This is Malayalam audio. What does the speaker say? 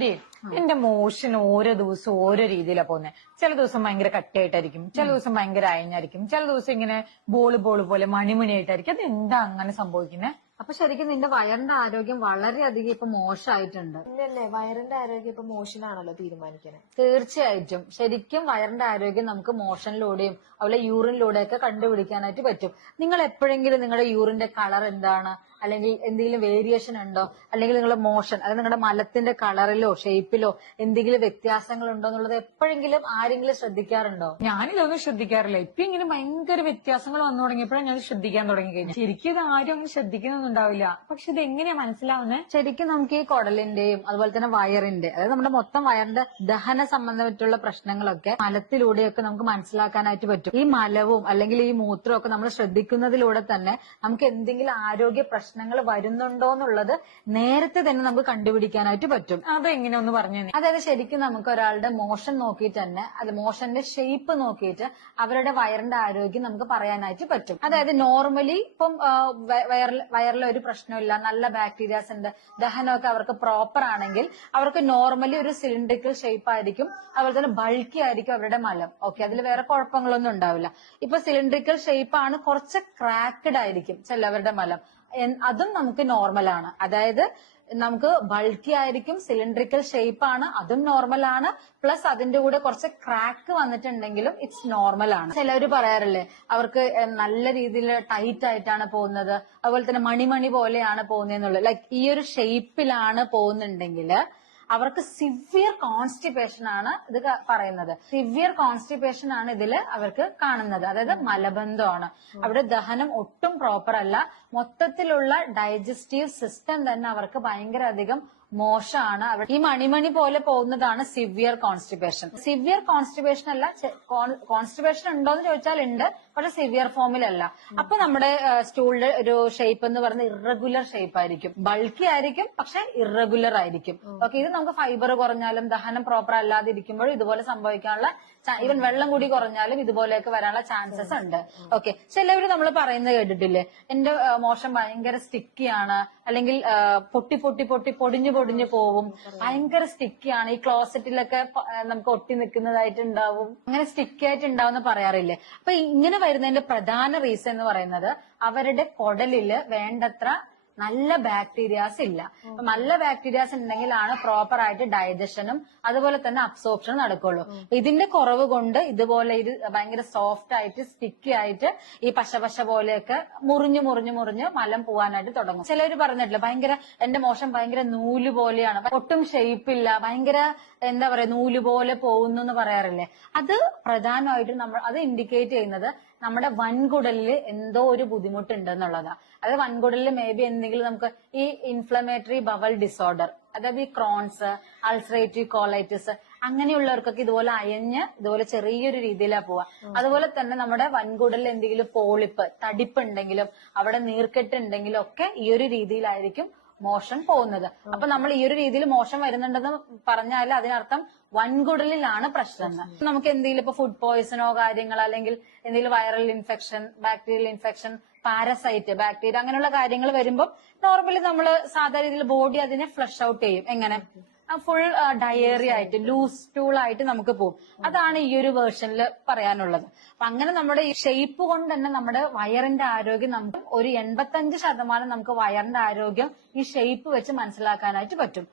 ദേ, എന്റെ മോഷൻ ഓരോ ദിവസവും ഓരോ രീതിയിലാ പോകുന്നത്. ചില ദിവസം ഭയങ്കര കട്ടിയായിട്ടായിരിക്കും, ചില ദിവസം ഭയങ്കര അയഞ്ഞായിരിക്കും, ചില ദിവസം ഇങ്ങനെ ബോള് പോലെ മണിമണിയായിട്ടായിരിക്കും. അത് എന്താ അങ്ങനെ സംഭവിക്കുന്നത്? അപ്പൊ ശരിക്കും നിന്റെ വയറിന്റെ ആരോഗ്യം വളരെയധികം ഇപ്പൊ മോശമായിട്ടുണ്ട്. ഇല്ലല്ലേ, വയറിന്റെ ആരോഗ്യം ഇപ്പൊ മോഷനാണല്ലോ തീരുമാനിക്കണേ. തീർച്ചയായിട്ടും ശരിക്കും വയറിന്റെ ആരോഗ്യം നമുക്ക് മോഷനിലൂടെയും അതുപോലെ യൂറിനിലൂടെയൊക്കെ കണ്ടുപിടിക്കാനായിട്ട് പറ്റും. നിങ്ങൾ എപ്പോഴെങ്കിലും നിങ്ങളുടെ യൂറിന്റെ കളർ എന്താണ്, അല്ലെങ്കിൽ എന്തെങ്കിലും വേരിയേഷൻ ഉണ്ടോ, അല്ലെങ്കിൽ നിങ്ങളുടെ മോഷൻ അതായത് നിങ്ങളുടെ മലത്തിന്റെ കളറിലോ ഷേപ്പിലോ എന്തെങ്കിലും വ്യത്യാസങ്ങൾ ഉണ്ടോ എന്നുള്ളത് എപ്പോഴെങ്കിലും ആരെങ്കിലും ശ്രദ്ധിക്കാറുണ്ടോ? ഞാനിതൊന്നും ശ്രദ്ധിക്കാറില്ല. ഇപ്പൊ ഇങ്ങനെ ഭയങ്കര വ്യത്യാസങ്ങൾ വന്നു തുടങ്ങിയപ്പോഴാണ് ഞാൻ ശ്രദ്ധിക്കാൻ തുടങ്ങി കഴിഞ്ഞു. ശരിക്കും ഇത് ആരും അങ്ങനെ ശ്രദ്ധിക്കുന്നൊന്നും ഉണ്ടാവില്ല. പക്ഷെ ഇത് എങ്ങനെയാ മനസ്സിലാവുന്നത്? ശരിക്കും നമുക്ക് ഈ കുടലിന്റെയും അതുപോലെ തന്നെ വയറിന്റെ അതായത് നമ്മുടെ മൊത്തം വയറിന്റെ ദഹന സംബന്ധമായിട്ടുള്ള പ്രശ്നങ്ങളൊക്കെ മലത്തിലൂടെയൊക്കെ നമുക്ക് മനസ്സിലാക്കാനായിട്ട് പറ്റും. ഈ മലവും അല്ലെങ്കിൽ ഈ മൂത്രവും ഒക്കെ നമ്മൾ ശ്രദ്ധിക്കുന്നതിലൂടെ തന്നെ നമുക്ക് എന്തെങ്കിലും ആരോഗ്യ പ്രശ്നങ്ങൾ വരുന്നുണ്ടോ എന്നുള്ളത് നേരത്തെ തന്നെ നമുക്ക് കണ്ടുപിടിക്കാനായിട്ട് പറ്റും. അതെങ്ങനെ ഒന്ന് പറഞ്ഞു തന്നെ. അതായത് ശരിക്കും നമുക്ക് ഒരാളുടെ മോഷൻ നോക്കിയിട്ട് തന്നെ അത് മോഷന്റെ ഷേപ്പ് നോക്കിയിട്ട് അവരുടെ വയറിന്റെ ആരോഗ്യം നമുക്ക് പറയാനായിട്ട് പറ്റും. അതായത് നോർമലി ഇപ്പം വയറിലെ ഒരു പ്രശ്നമില്ല, നല്ല ബാക്ടീരിയാസ് ഉണ്ട്, ദഹനമൊക്കെ അവർക്ക് പ്രോപ്പർ ആണെങ്കിൽ അവർക്ക് നോർമലി ഒരു സിലിണ്ടറിക്കൽ ഷേപ്പ് ആയിരിക്കും, അതുപോലെ തന്നെ ബൾക്കി ആയിരിക്കും അവരുടെ മലം. ഓക്കെ, അതിൽ വേറെ കുഴപ്പങ്ങളൊന്നും ഉണ്ടാവില്ല. ഇപ്പൊ സിലിണ്ടറിക്കൽ ഷേപ്പ് ആണ്, കുറച്ച് ക്രാക്ക്ഡ് ആയിരിക്കും ചിലവരുടെ മലം, അതും നമുക്ക് നോർമലാണ്. അതായത് നമുക്ക് ബൾക്കി ആയിരിക്കും, സിലിണ്ടറിക്കൽ ഷേപ്പ് ആണ്, അതും നോർമൽ ആണ്. പ്ലസ് അതിന്റെ കൂടെ കുറച്ച് ക്രാക്ക് വന്നിട്ടുണ്ടെങ്കിലും ഇറ്റ്സ് നോർമൽ ആണ്. ചിലവര് പറയാറില്ലേ അവർക്ക് നല്ല രീതിയിൽ ടൈറ്റ് ആയിട്ടാണ് പോകുന്നത്, അതുപോലെ തന്നെ മണിമണി പോലെയാണ് പോകുന്നതെന്നുള്ളത്. ലൈക്ക് ഈ ഒരു ഷേപ്പിലാണ് പോകുന്നുണ്ടെങ്കിൽ അവർക്ക് സിവിയർ കോൺസ്റ്റിപ്പേഷൻ ആണ് ഇത് പറയുന്നത്. സിവിയർ കോൺസ്റ്റിപ്പേഷൻ ആണ് ഇതില് അവർക്ക് കാണുന്നത്. അതായത് മലബന്ധമാണ്, അവിടെ ദഹനം ഒട്ടും പ്രോപ്പർ അല്ല, മൊത്തത്തിലുള്ള ഡൈജസ്റ്റീവ് സിസ്റ്റം തന്നെ അവർക്ക് ഭയങ്കര അധികം മോശമാണ്. ഈ മണിമണി പോലെ പോകുന്നതാണ് സിവിയർ കോൺസ്റ്റിപ്പേഷൻ. സിവിയർ കോൺസ്റ്റിപ്പേഷൻ അല്ല, കോൺസ്റ്റിപ്പേഷൻ ഉണ്ടോ എന്ന് ചോദിച്ചാൽ ഉണ്ട്, പക്ഷെ സിവിയർ ഫോമിലല്ല. അപ്പൊ നമ്മുടെ സ്റ്റൂളിന്റെ ഒരു ഷേപ്പ് എന്ന് പറയുന്നത് ഇറഗുലർ ഷേപ്പ് ആയിരിക്കും, ബൾക്കി ആയിരിക്കും പക്ഷെ ഇറഗുലർ ആയിരിക്കും. ഓക്കെ, ഇത് നമുക്ക് ഫൈബർ കുറഞ്ഞാലും ദഹനം പ്രോപ്പർ അല്ലാതെ ഇരിക്കുമ്പോഴും ഇതുപോലെ സംഭവിക്കാനുള്ള, ഈവൻ വെള്ളം കൂടി കുറഞ്ഞാലും ഇതുപോലെയൊക്കെ വരാനുള്ള ചാൻസസ് ഉണ്ട്. ഓക്കെ, ചിലവര് നമ്മൾ പറയുന്നത് കേട്ടിട്ടില്ലേ, എന്റെ മോശം ഭയങ്കര സ്റ്റിക്കിയാണ്, അല്ലെങ്കിൽ പൊടിഞ്ഞു പോവും, ഭയങ്കര സ്റ്റിക്കിയാണ്, ഈ ക്ലോസറ്റിലൊക്കെ നമുക്ക് ഒട്ടി നിൽക്കുന്നതായിട്ട് ഉണ്ടാവും, അങ്ങനെ സ്റ്റിക്കി ആയിട്ട് ഉണ്ടാവും പറയാറില്ലേ. അപ്പൊ ഇങ്ങനെ വരുന്നതിന്റെ പ്രധാന റീസൺ എന്ന് പറയുന്നത് അവരുടെ കുടലില് വേണ്ടത്ര നല്ല ബാക്ടീരിയാസ് ഇല്ല. നല്ല ബാക്ടീരിയാസ് ഉണ്ടെങ്കിലാണ് പ്രോപ്പർ ആയിട്ട് ഡൈജഷനും അതുപോലെ തന്നെ അബ്സോർപ്ഷനും നടക്കുള്ളൂ. ഇതിന്റെ കുറവ് കൊണ്ട് ഇതുപോലെ ഇത് ഭയങ്കര സോഫ്റ്റ് ആയിട്ട് സ്റ്റിക്കി ആയിട്ട് ഈ പശ പോലെയൊക്കെ മുറിഞ്ഞ് മലം പോവാനായിട്ട് തുടങ്ങും. ചിലര് പറഞ്ഞിട്ടില്ല ഭയങ്കര എന്റെ മോശം ഭയങ്കര നൂല് പോലെയാണ്, ഒട്ടും ഷേപ്പില്ല, ഭയങ്കര എന്താ പറയാ നൂല് പോലെ പോകുന്നു എന്ന് പറയാറില്ലേ. അത് പ്രധാനമായിട്ടും നമ്മൾ അത് ഇൻഡിക്കേറ്റ് ചെയ്യുന്നത് നമ്മുടെ വൻകുടലിൽ എന്തോ ഒരു ബുദ്ധിമുട്ടുണ്ട് എന്നുള്ളതാ. അത് വൻകുടലിൽ മേ ബി എന്തെങ്കിലും നമുക്ക് ഈ ഇൻഫ്ലമേറ്ററി ബവൽ ഡിസോർഡർ, അതായത് ഈ ക്രോൺസ്, അൾസറേറ്റീവ് കോളൈറ്റിസ് അങ്ങനെയുള്ളവർക്കൊക്കെ ഇതുപോലെ അയഞ്ഞ് ഇതുപോലെ ചെറിയൊരു രീതിയിലാ പോവാ. അതുപോലെ തന്നെ നമ്മുടെ വൻകുടലിൽ എന്തെങ്കിലും പോളിപ്പ്, തടിപ്പ് ഉണ്ടെങ്കിലും അവിടെ നീർക്കെട്ട് ഉണ്ടെങ്കിലും ഒക്കെ ഈ ഒരു രീതിയിലായിരിക്കും മോഷൻ പോകുന്നത്. അപ്പൊ നമ്മൾ ഈ ഒരു രീതിയിൽ മോശം വരുന്നുണ്ടെന്ന് പറഞ്ഞാൽ അതിനർത്ഥം വൻകുടലിലാണ് പ്രശ്നം. നമുക്ക് എന്തെങ്കിലും ഇപ്പൊ ഫുഡ് പോയ്സണോ കാര്യങ്ങൾ, അല്ലെങ്കിൽ എന്തെങ്കിലും viral infection, bacterial infection, parasite, bacteria അങ്ങനെയുള്ള കാര്യങ്ങൾ വരുമ്പോൾ നോർമലി നമ്മൾ സാധാരണ രീതിയിൽ ബോഡി അതിനെ ഫ്ലഷ് ഔട്ട് ചെയ്യും. എങ്ങനെ? ഫുൾ ഡയേറിയ ആയിട്ട്, ലൂസ് സ്റ്റൂൾ ആയിട്ട് നമുക്ക് പോകും. അതാണ് ഈ ഒരു വേർഷനിൽ പറയാനുള്ളത്. അപ്പൊ അങ്ങനെ നമ്മുടെ ഈ ഷേപ്പ് കൊണ്ട് തന്നെ നമ്മുടെ വയറിന്റെ ആരോഗ്യം നമുക്ക് ഒരു 85% നമുക്ക് വയറിന്റെ ആരോഗ്യം ഈ ഷേപ്പ് വെച്ച് മനസ്സിലാക്കാനായിട്ട് പറ്റും.